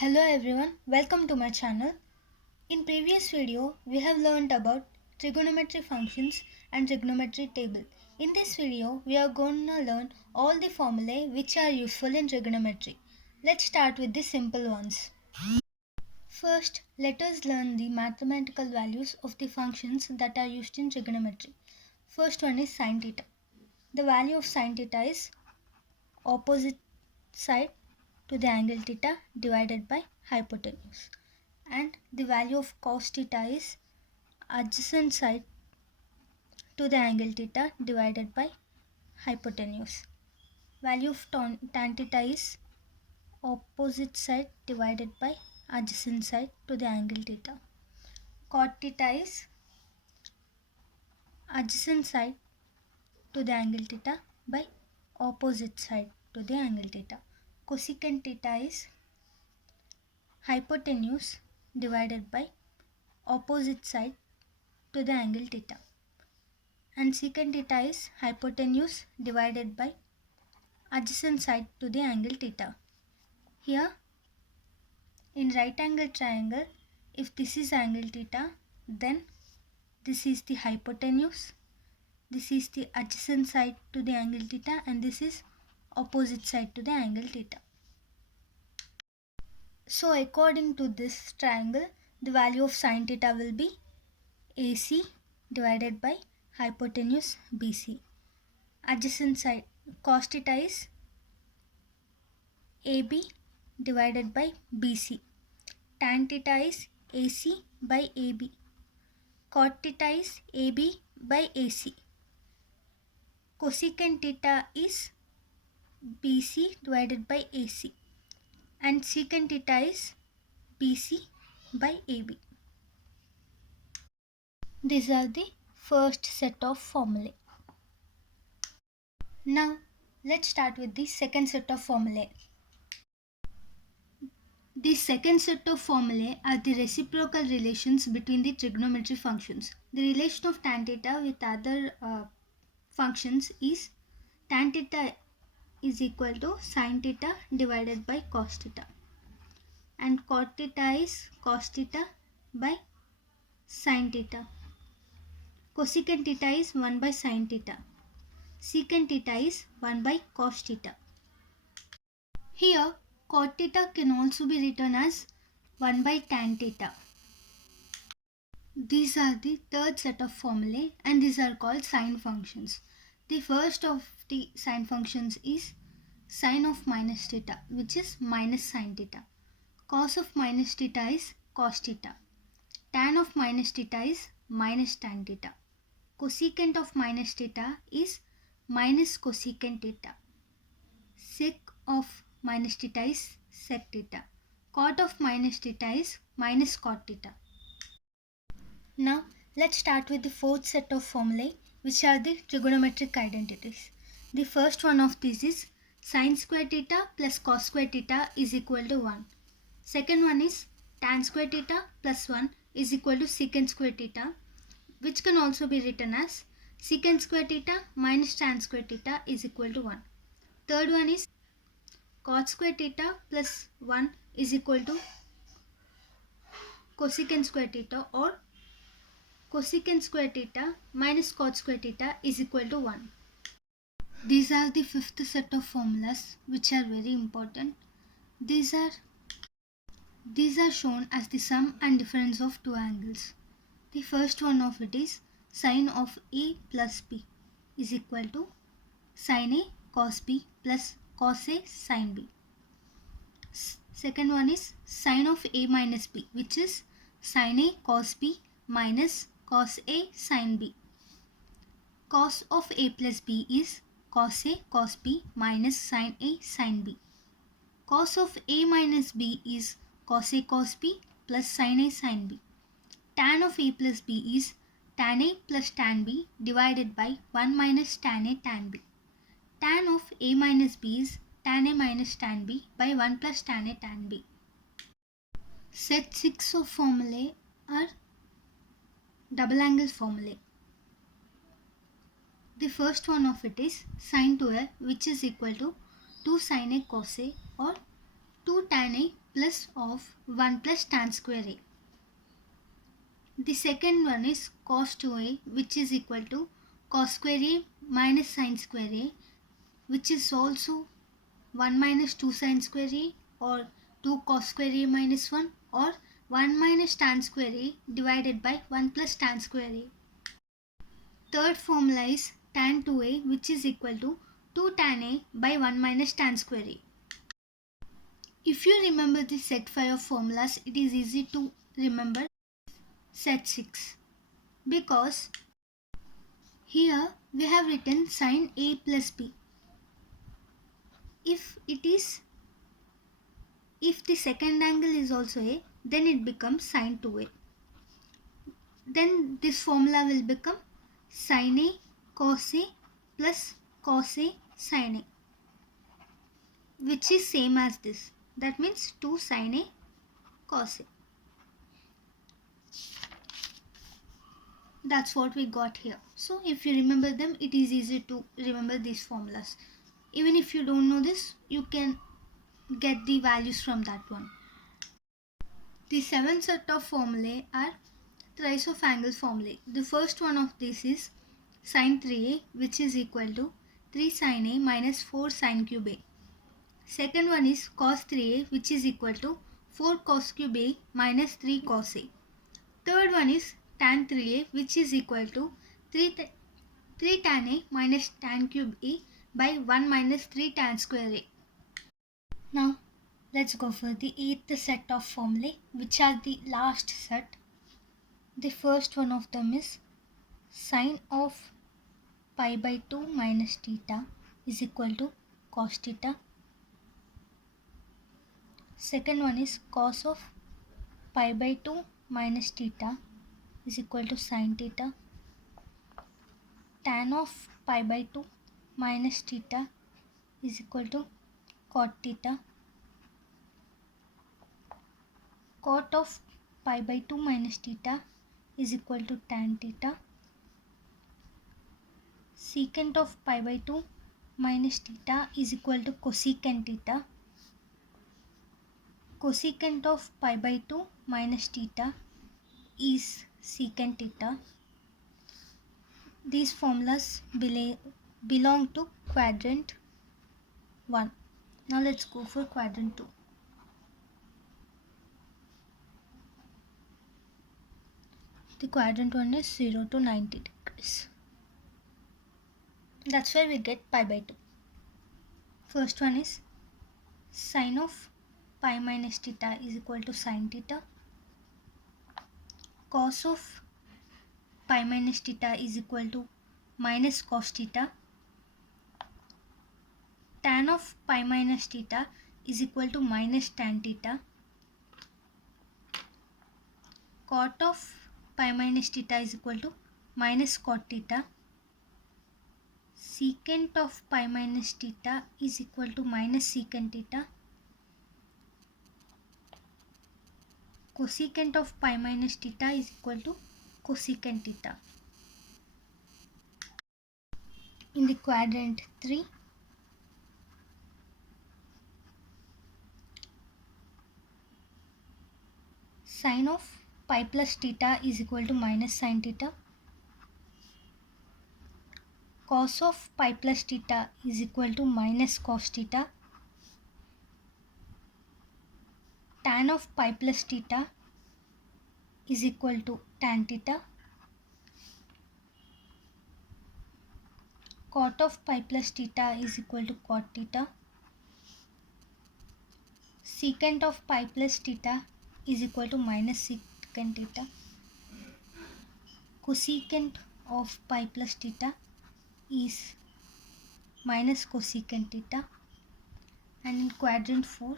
Hello everyone, welcome to my channel. In previous video, we have learned about trigonometry functions and trigonometry table. In this video, we are going to learn all the formulae which are useful in trigonometry. Let's start with the simple ones. First, let us learn the mathematical values of the functions that are used in trigonometry. First one is sin theta. The value of sin theta is opposite side to the angle theta divided by hypotenuse, and the value of cos theta is adjacent side to the angle theta divided by hypotenuse. Value of tan theta is opposite side divided by adjacent side to the angle theta. Cot theta is adjacent side to the angle theta by opposite side to the angle theta. Cosecant theta is hypotenuse divided by opposite side to the angle theta, and secant theta is hypotenuse divided by adjacent side to the angle theta. Here in right angle triangle, if this is angle theta, then this is the hypotenuse, this is the adjacent side to the angle theta, and this is opposite side to the angle theta. So according to this triangle, the value of sin theta will be AC divided by hypotenuse BC. Adjacent side cos theta is AB divided by BC. Tan theta is AC by AB. Cot theta is AB by AC. Cosecant theta is BC divided by AC. And secant theta is BC by AB. These are the first set of formulae. Now let's start with the second set of formulae. The second set of formulae are the reciprocal relations between the trigonometry functions. The relation of tan theta with other functions is tan theta is equal to sin theta divided by cos theta, and cot theta is cos theta by sin theta. Cosecant theta is 1 by sin theta. Secant theta is 1 by cos theta. Here cot theta can also be written as 1 by tan theta. These are the third set of formulae, and these are called sine functions. The first of the sine functions is sine of minus theta, which is minus sin theta. Cos of minus theta is cos theta. Tan of minus theta is minus tan theta. Cosecant of minus theta is minus cosecant theta. Sec of minus theta is sec theta. Cot of minus theta is minus cot theta. Now let's start with the fourth set of formulae, which are the trigonometric identities. The first one of these is sin square theta plus cos square theta is equal to 1. Second one is tan square theta plus 1 is equal to secant square theta, which can also be written as secant square theta minus tan square theta is equal to 1. Third one is cot square theta plus 1 is equal to cosecant square theta, or cosecant square theta minus cot square theta is equal to 1. These are the fifth set of formulas which are very important. These are shown as the sum and difference of two angles. The first one of it is sine of A plus B is equal to sine A cos B plus cos A sin B. Second one is sine of A minus B, which is sine A cos B minus cos A sin B. Cos of A plus B is cos A cos B minus sin A sin B. Cos of A minus B is cos A cos B plus sin A sin B. Tan of A plus B is tan A plus tan B divided by 1 minus tan A tan B. Tan of A minus B is tan A minus tan B by 1 plus tan A tan B. Set 6 of formulae are double angle formulae. The first one of it is sin 2a, which is equal to 2 sin A cos A, or 2 tan A plus of 1 plus tan square A. The second one is cos 2A, which is equal to cos square A minus sin square A, which is also 1 minus 2 sin square A, or 2 cos square A minus 1, or 1 minus tan square A divided by 1 plus tan square A. Third formula is tan 2A, which is equal to 2 tan A by 1 minus tan square A. If you remember the set 5 of formulas, it is easy to remember set 6, because here we have written sin A plus B. If the second angle is also A, then it becomes sin 2A. Then this formula will become sin A cos A plus cos A sin A, which is same as this. That means 2 sin A cos A. That's what we got here. So if you remember them, it is easy to remember these formulas. Even if you don't know this, you can get the values from that one. The seventh set of formulae are thrice of angle formulae. The first one of this is sin 3a, which is equal to 3 sin a minus 4 sin cube a. Second one is cos 3a, which is equal to 4 cos cube a minus 3 cos a. Third one is tan 3a, which is equal to 3 tan a minus tan cube a by 1 minus 3 tan square a. Now let's go for the eighth set of formulae, which are the last set. The first one of them is sine of pi by 2 minus theta is equal to cos theta. Second one is cos of pi by 2 minus theta is equal to sin theta. Tan of pi by 2 minus theta is equal to cot theta. Cot of pi by 2 minus theta is equal to tan theta. Secant of pi by 2 minus theta is equal to cosecant theta. Cosecant of pi by 2 minus theta is secant theta. These formulas belong to quadrant 1. Now let's go for quadrant 2. The quadrant 1 is 0 to 90 degrees. That's why we get pi by 2. First one is sine of pi minus theta is equal to sin theta. Cos of pi minus theta is equal to minus cos theta. Tan of pi minus theta is equal to minus tan theta. Cot of pi minus theta is equal to minus cot theta. Secant of pi minus theta is equal to minus secant theta. Cosecant of pi minus theta is equal to cosecant theta. In the quadrant 3, sine of pi plus theta is equal to minus sin theta. Cos of pi plus theta is equal to minus cos theta. Tan of pi plus theta is equal to tan theta. Cot of pi plus theta is equal to cot theta. Secant of pi plus theta is equal to minus secant theta. Cosecant of pi plus theta is minus cosecant theta. And in quadrant 4,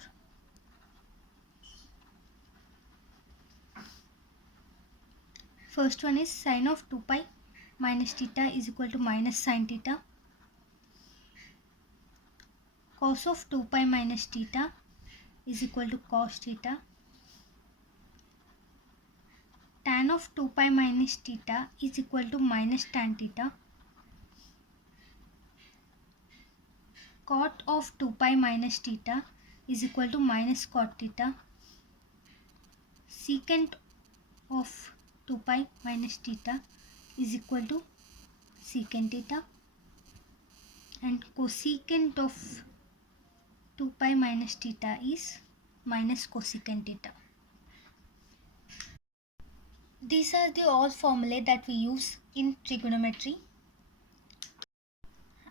first one is sine of 2 pi minus theta is equal to minus sin theta. Cos of 2 pi minus theta is equal to cos theta. Tan of 2 pi minus theta is equal to minus tan theta. Cot of 2 pi minus theta is equal to minus cot theta. Secant of 2 pi minus theta is equal to secant theta, and cosecant of 2 pi minus theta is minus cosecant theta. These are the all formulae that we use in trigonometry.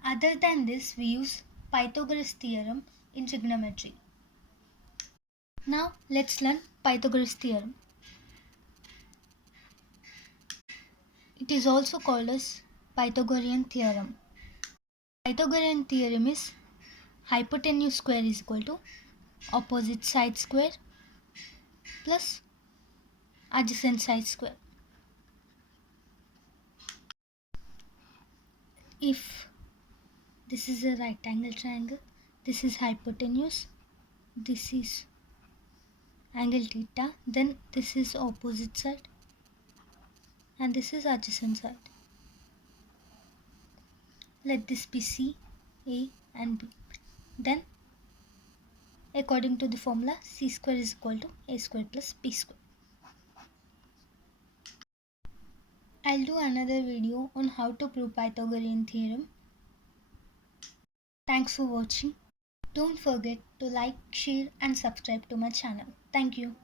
Other than this, we use Pythagoras theorem in trigonometry. Now let's learn Pythagoras theorem. It is also called as Pythagorean theorem. Pythagorean theorem is hypotenuse square is equal to opposite side square plus adjacent side square. If this is a right angle triangle, this is hypotenuse, this is angle theta, then this is opposite side and this is adjacent side. Let this be C, A and B. Then according to the formula, C square is equal to A square plus B square. I'll do another video on how to prove Pythagorean theorem. Thanks for watching. Don't forget to like, share and subscribe to my channel. Thank you.